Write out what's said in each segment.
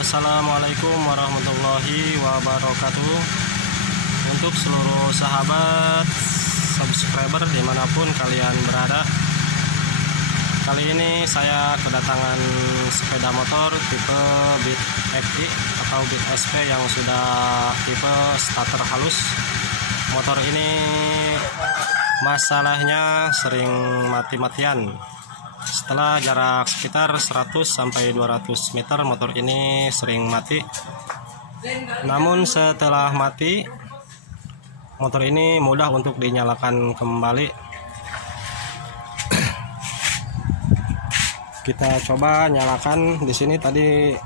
Assalamualaikum warahmatullahi wabarakatuh. Untuk seluruh sahabat subscriber dimanapun kalian berada, kali ini saya kedatangan sepeda motor tipe Beat FT atau Beat SP yang sudah tipe starter halus. Motor ini masalahnya sering mati-matian. Setelah jarak sekitar 100-200 meter, motor ini sering mati. Namun setelah mati, motor ini mudah untuk dinyalakan kembali. Kita coba nyalakan. Di sini tadi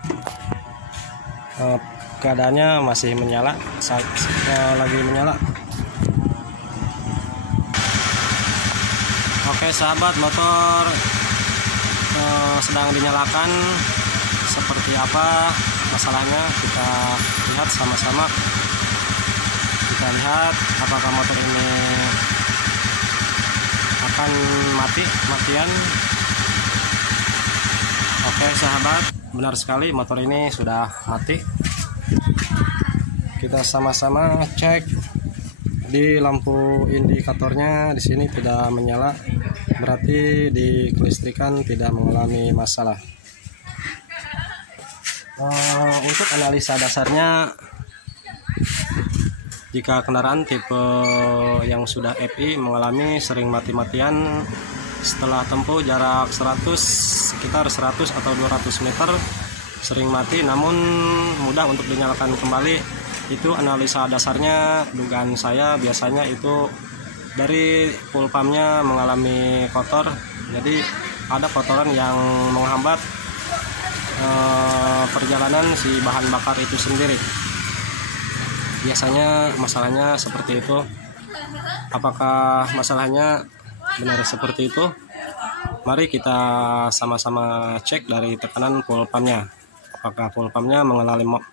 keadaannya masih menyala, lagi menyala. Oke sahabat, motor sedang dinyalakan. Seperti apa masalahnya, kita lihat sama-sama. Kita lihat apakah motor ini akan matian. Oke sahabat, benar sekali motor ini sudah mati. Kita sama-sama cek di lampu indikatornya. Di sini tidak menyala, berarti di kelistrikan tidak mengalami masalah. Untuk analisa dasarnya, jika kendaraan tipe yang sudah FI mengalami sering mati-matian setelah tempuh jarak sekitar 100 atau 200 meter, sering mati namun mudah untuk dinyalakan kembali, itu analisa dasarnya. Dugaan saya biasanya itu dari full pumpnya mengalami kotor, jadi ada kotoran yang menghambat perjalanan si bahan bakar itu sendiri. Biasanya masalahnya seperti itu. Apakah masalahnya benar seperti itu? Mari kita sama-sama cek dari tekanan full pumpnya. Apakah full pumpnya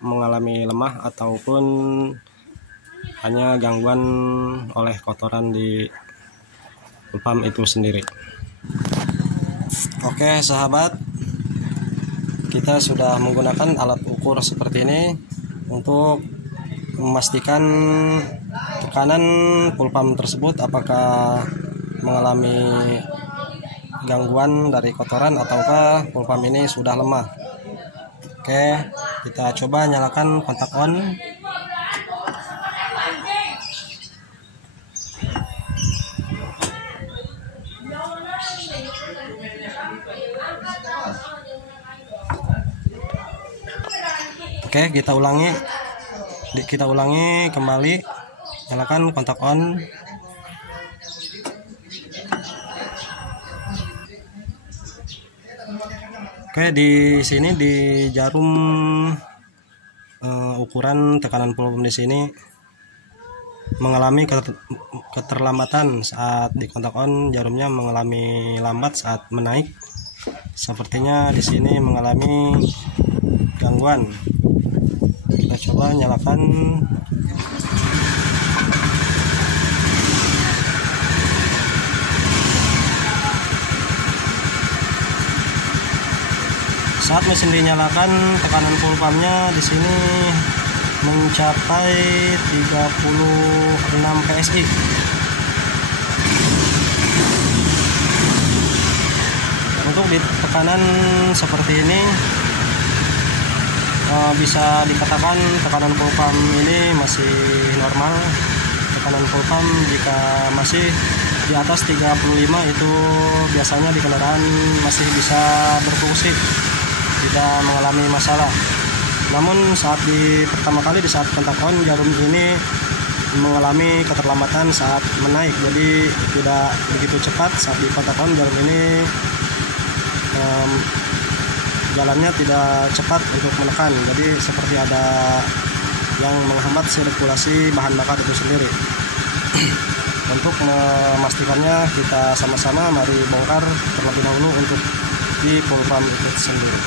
mengalami lemah ataupun hanya gangguan oleh kotoran di full pump itu sendiri. Oke sahabat, kita sudah menggunakan alat ukur seperti ini untuk memastikan tekanan full pump tersebut apakah mengalami gangguan dari kotoran ataukah full pump ini sudah lemah. Oke, kita coba nyalakan kontak on. Oke, kita ulangi kembali. Nyalakan kontak on. Oke, di sini di jarum ukuran tekanan full pump di sini mengalami keterlambatan saat di kontak on. Jarumnya mengalami lambat saat menaik. Sepertinya di sini mengalami gangguan. Kita coba nyalakan. Saat mesin dinyalakan, tekanan full pumpnya di sini mencapai 36 PSI. Untuk di tekanan seperti ini bisa dikatakan tekanan full pump ini masih normal. Tekanan full pump jika masih di atas 35 itu biasanya di kendaraan masih bisa berfungsi, tidak mengalami masalah. Namun saat pertama kali di saat kontak on, jarum ini mengalami keterlambatan saat menaik, jadi tidak begitu cepat. Saat di kontak on, jarum ini jalannya tidak cepat untuk menekan, jadi seperti ada yang menghambat sirkulasi bahan bakar itu sendiri. Untuk memastikannya, kita sama-sama mari bongkar terlebih dahulu untuk di full pump itu sendiri.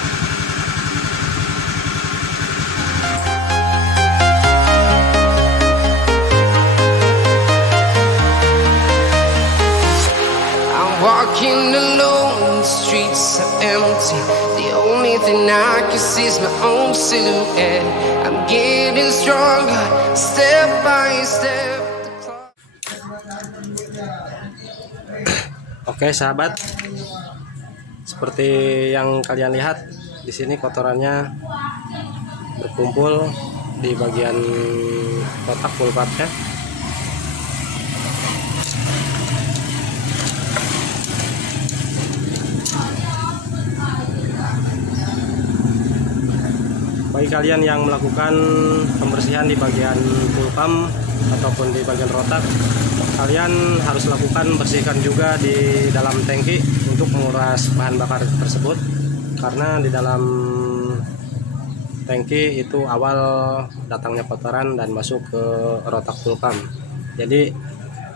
I'm walking alone, the streets are empty. The only something I can see is my own silhouette. I'm getting stronger, step by step. Oke sahabat, seperti yang kalian lihat di sini kotorannya berkumpul di bagian kotak pulpatnya. Bagi kalian yang melakukan pembersihan di bagian pulpam ataupun di bagian rotak, kalian harus lakukan bersihkan juga di dalam tangki untuk menguras bahan bakar tersebut, karena di dalam tangki itu awal datangnya kotoran dan masuk ke rotak pulpam. Jadi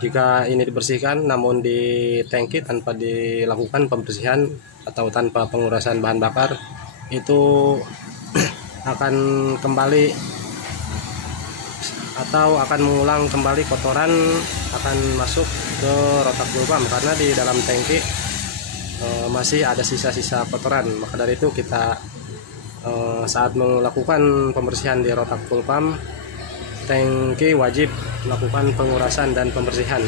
jika ini dibersihkan namun di tangki tanpa dilakukan pembersihan atau tanpa pengurasan bahan bakar, itu akan kembali atau akan mengulang kembali kotoran akan masuk ke rotak pulpam, karena di dalam tangki masih ada sisa-sisa kotoran. Maka dari itu kita saat melakukan pembersihan di rotak pulpam, tangki wajib melakukan pengurasan dan pembersihan.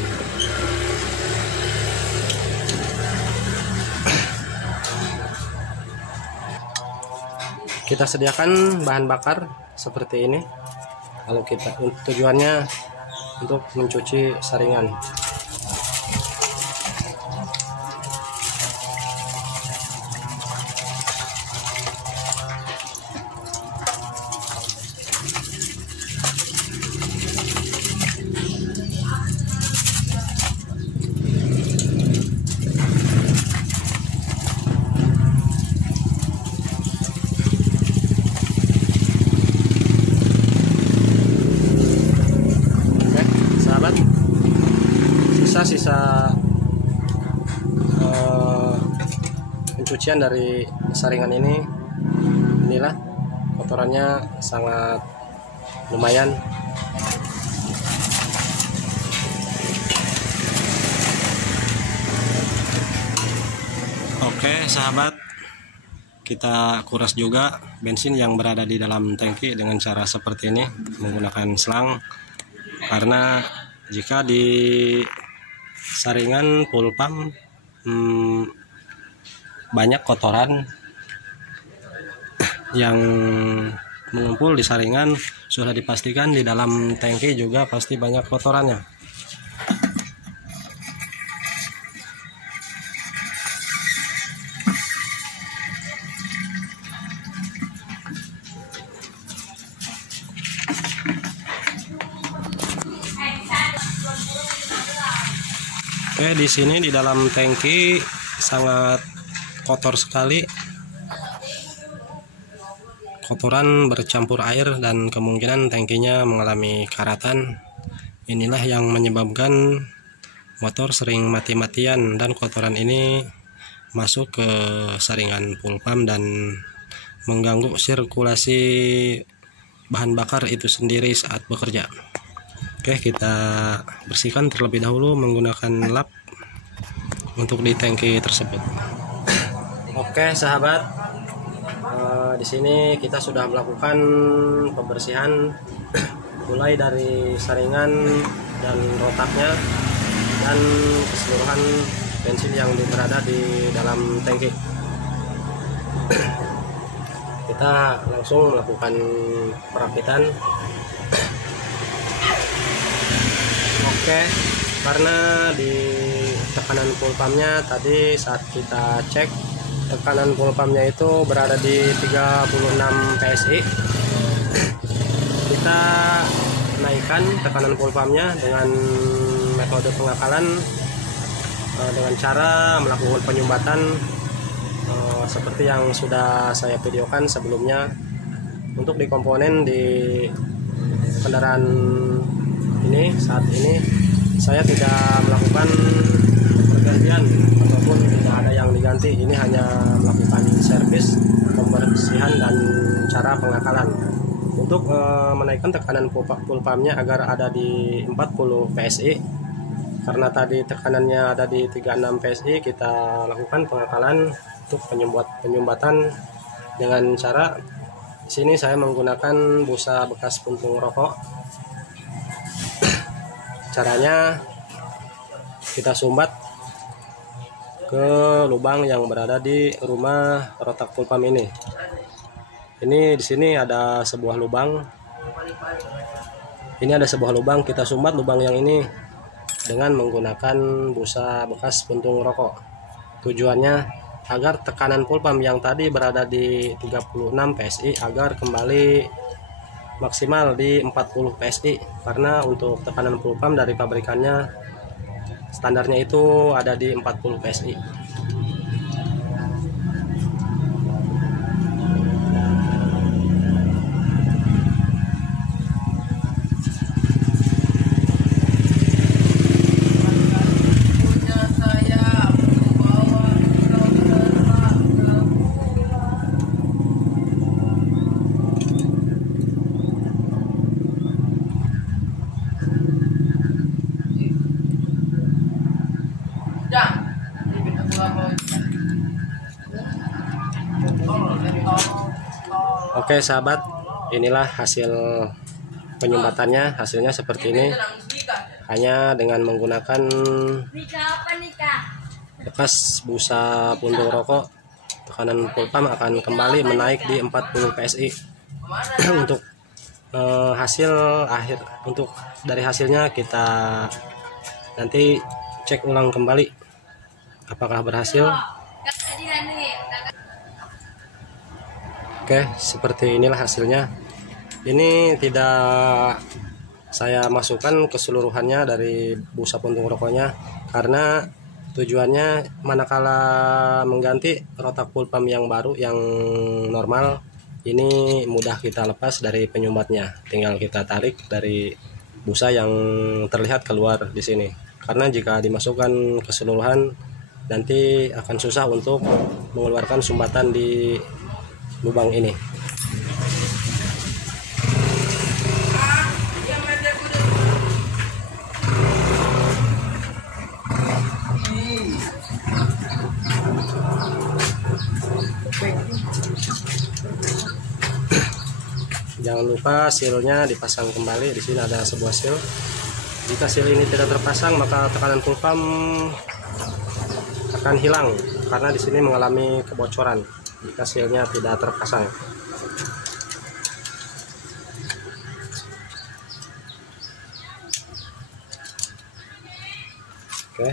Kita sediakan bahan bakar seperti ini. Kalau kita tujuannya untuk mencuci saringan. Sisa pencucian dari saringan ini, inilah kotorannya sangat lumayan. Oke sahabat, kita kuras juga bensin yang berada di dalam tangki dengan cara seperti ini, menggunakan selang, karena jika di saringan pulpam banyak kotoran yang mengumpul di saringan, sudah dipastikan di dalam tangki juga pasti banyak kotorannya. Oke, di sini di dalam tangki sangat kotor sekali. Kotoran bercampur air dan kemungkinan tangkinya mengalami karatan. Inilah yang menyebabkan motor sering mati-matian, dan kotoran ini masuk ke saringan pulpam dan mengganggu sirkulasi bahan bakar itu sendiri saat bekerja. Oke, kita bersihkan terlebih dahulu menggunakan lap untuk di tangki tersebut. Oke sahabat, di sini kita sudah melakukan pembersihan mulai dari saringan dan rotaknya dan keseluruhan bensin yang berada di dalam tangki. Kita langsung melakukan perapitan. Oke, karena di tekanan pulpamnya tadi saat kita cek, tekanan pulpamnya itu berada di 36 PSI. Kita naikkan tekanan pulpamnya dengan metode pengakalan, dengan cara melakukan penyumbatan seperti yang sudah saya videokan sebelumnya. Untuk di komponen di kendaraan ini, saat ini saya tidak melakukan pergantian ataupun tidak ada yang diganti. Ini hanya melakukan servis, pembersihan dan cara pengakalan untuk menaikkan tekanan pulpamnya agar ada di 40 PSI. Karena tadi tekanannya ada di 36 PSI, kita lakukan pengakalan untuk penyumbatan dengan cara di sini saya menggunakan busa bekas puntung rokok. Caranya kita sumbat ke lubang yang berada di rumah rotak pulpam ini. Ini di sini ada sebuah lubang. Ini ada sebuah lubang, kita sumbat lubang yang ini dengan menggunakan busa bekas puntung rokok. Tujuannya agar tekanan pulpam yang tadi berada di 36 PSI agar kembali maksimal di 40 PSI, karena untuk tekanan pulpam dari pabrikannya standarnya itu ada di 40 PSI. Oke sahabat, inilah hasil penyumbatannya. Hasilnya seperti ini, hanya dengan menggunakan bekas busa puntung rokok, tekanan pulpam akan kembali menaik di 40 PSI. Untuk hasil akhir, untuk dari hasilnya kita nanti cek ulang kembali apakah berhasil. Oke, seperti inilah hasilnya. Ini tidak saya masukkan keseluruhannya dari busa puntung rokoknya, karena tujuannya manakala mengganti rotak pulpam yang baru, yang normal, ini mudah kita lepas dari penyumbatnya. Tinggal kita tarik dari busa yang terlihat keluar di sini. Karena jika dimasukkan keseluruhan, nanti akan susah untuk mengeluarkan sumbatan di lubang ini. Jangan lupa sealnya dipasang kembali. Di sini ada sebuah seal. Jika seal ini tidak terpasang, maka tekanan pulpam akan hilang karena di sini mengalami kebocoran jika sealnya tidak terpasang. Oke,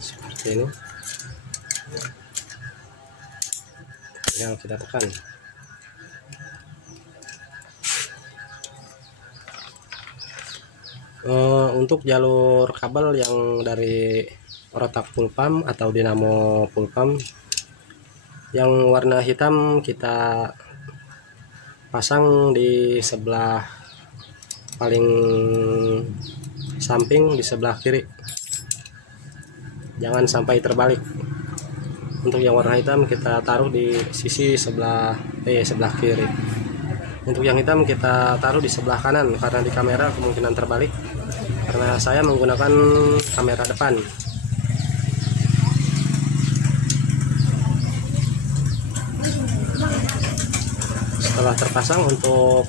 seperti ini. Tinggal kita tekan. Untuk jalur kabel yang dari rotak pulpam atau dinamo pulpam yang warna hitam, kita pasang di sebelah paling samping, di sebelah kiri, jangan sampai terbalik. Untuk yang warna hitam kita taruh di sisi sebelah kiri. Untuk yang hitam kita taruh di sebelah kanan, karena di kamera kemungkinan terbalik, karena saya menggunakan kamera depan. Setelah terpasang, untuk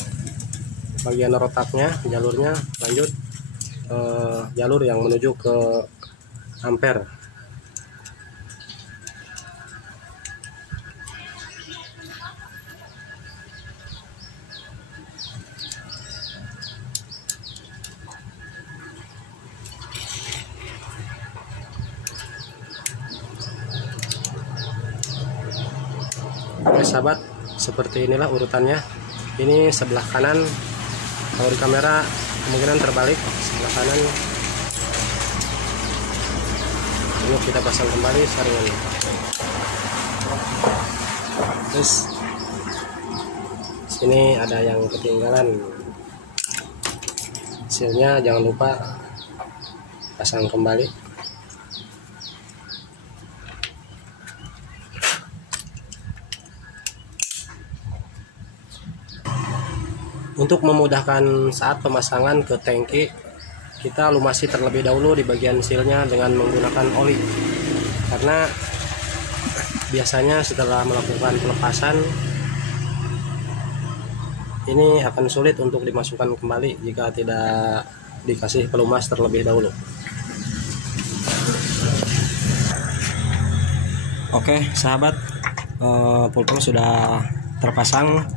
bagian rotaknya, jalurnya, lanjut jalur yang menuju ke ampere. Oke sahabat, seperti inilah urutannya. Ini sebelah kanan, kalau di kamera kemungkinan terbalik, sebelah kanan. Ini kita pasang kembali saringan. Terus sini ada yang ketinggalan, hasilnya jangan lupa pasang kembali. Untuk memudahkan saat pemasangan ke tangki, kita lumasi terlebih dahulu di bagian sealnya dengan menggunakan oli, karena biasanya setelah melakukan pelepasan ini akan sulit untuk dimasukkan kembali jika tidak dikasih pelumas terlebih dahulu. Oke sahabat, pulpen sudah terpasang,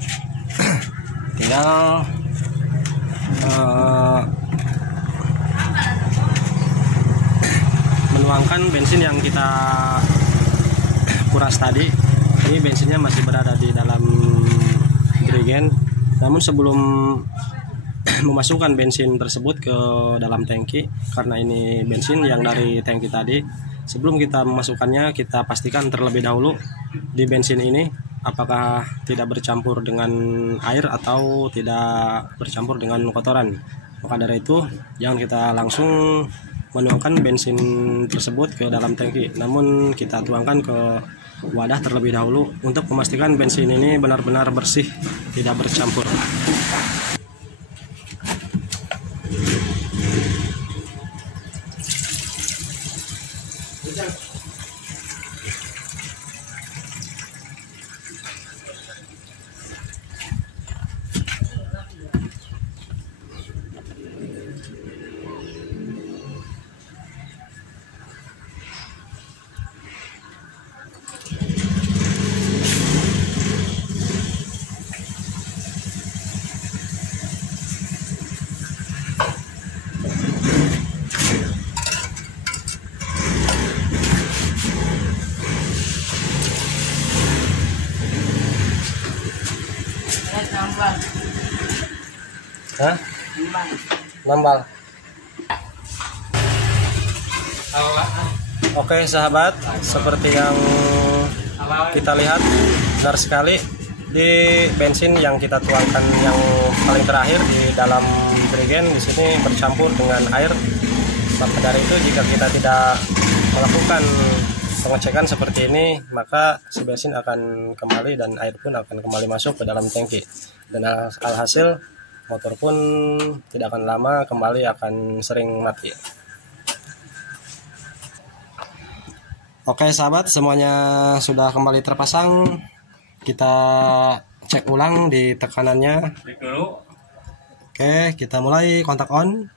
tinggal menuangkan bensin yang kita kuras tadi. Ini bensinnya masih berada di dalam jerigen, namun sebelum memasukkan bensin tersebut ke dalam tangki, karena ini bensin yang dari tangki tadi, sebelum kita memasukkannya kita pastikan terlebih dahulu di bensin ini apakah tidak bercampur dengan air atau tidak bercampur dengan kotoran. Maka dari itu jangan kita langsung menuangkan bensin tersebut ke dalam tangki, namun kita tuangkan ke wadah terlebih dahulu untuk memastikan bensin ini benar-benar bersih, tidak bercampur. Hah? Nambal. Oke sahabat, seperti yang kita lihat, benar sekali di bensin yang kita tuangkan yang paling terakhir di dalam jerigen di sini bercampur dengan air. Maka dari itu jika kita tidak melakukan pengecekan seperti ini, maka si bensin akan kembali dan air pun akan kembali masuk ke dalam tangki, dan alhasil motor pun tidak akan lama kembali akan sering mati. Oke sahabat, semuanya sudah kembali terpasang. Kita cek ulang di tekanannya. Oke, kita mulai kontak on.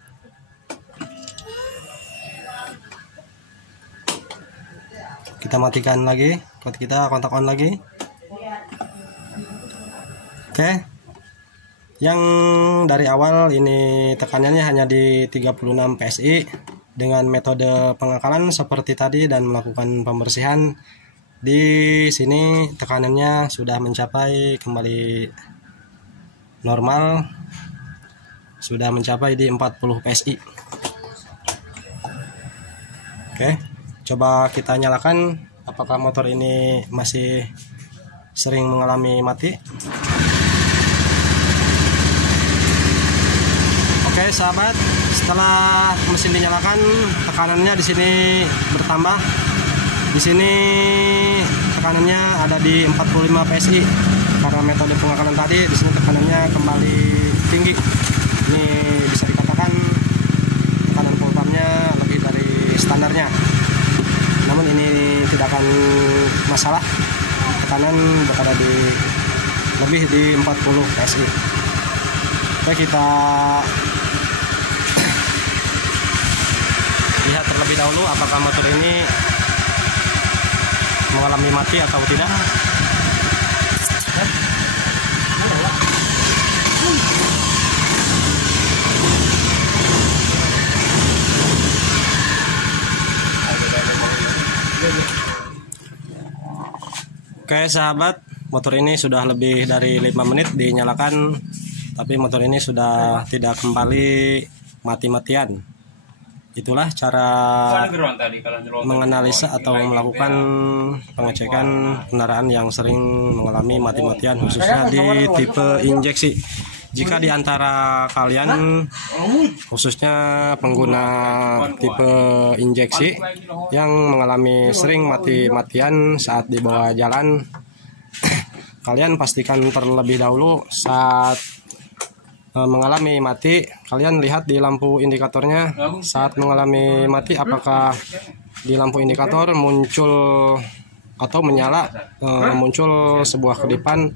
Kita matikan lagi, kita kontak on lagi. Oke. Yang dari awal ini tekanannya hanya di 36 PSI dengan metode pengakalan seperti tadi dan melakukan pembersihan. Di sini tekanannya sudah mencapai kembali normal, sudah mencapai di 40 PSI. Oke, coba kita nyalakan apakah motor ini masih sering mengalami mati. Oke sahabat, setelah mesin dinyalakan tekanannya di sini bertambah. Di sini tekanannya ada di 45 PSI karena metode pengakalan tadi. Di sini tekanannya kembali tinggi. Ini bisa dikatakan tekanan pumpnya lebih dari standarnya. Namun ini tidak akan masalah. Tekanan berada di lebih di 40 PSI. Oke, kita lihat terlebih dahulu apakah motor ini mengalami mati atau tidak. Oke sahabat, motor ini sudah lebih dari 5 menit dinyalakan, tapi motor ini sudah tidak kembali mati-matian. Itulah cara menganalisa atau melakukan pengecekan kendaraan yang sering mengalami mati-matian, khususnya di tipe injeksi. Jika di antara kalian, khususnya pengguna tipe injeksi yang mengalami sering mati-matian saat dibawa jalan, kalian pastikan terlebih dahulu saat mengalami mati, kalian lihat di lampu indikatornya saat mengalami mati apakah di lampu indikator muncul atau menyala, muncul sebuah kedipan.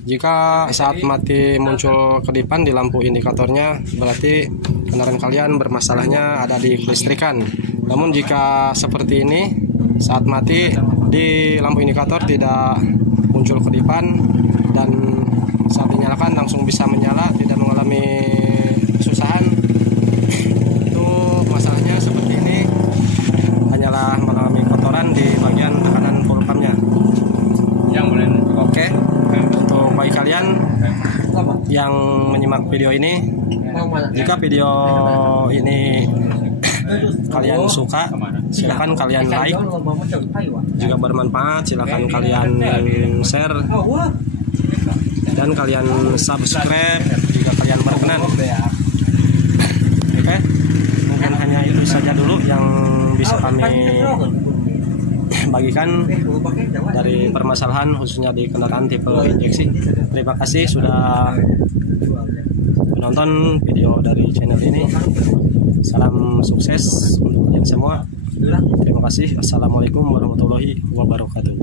Jika saat mati muncul kedipan di lampu indikatornya, berarti kendaraan kalian bermasalahnya ada di kelistrikan. Namun jika seperti ini, saat mati di lampu indikator tidak muncul kedipan dan saat dinyalakan langsung bisa menyala, tidak mengalami kesusahan, itu masalahnya seperti ini, hanyalah mengalami kotoran di bagian tekanan full pumpnya. Oke, untuk bagi kalian yang menyimak video ini, jika video ini kalian suka, silakan kalian like. Jika bermanfaat, silakan kalian share dan kalian subscribe jika kalian berkenan. Oke, mungkin hanya itu saja dulu yang bisa kami bagikan dari permasalahan khususnya di kendaraan tipe injeksi. Terima kasih sudah menonton video dari channel ini. Salam sukses untuk kalian semua. Terima kasih. Assalamualaikum warahmatullahi wabarakatuh.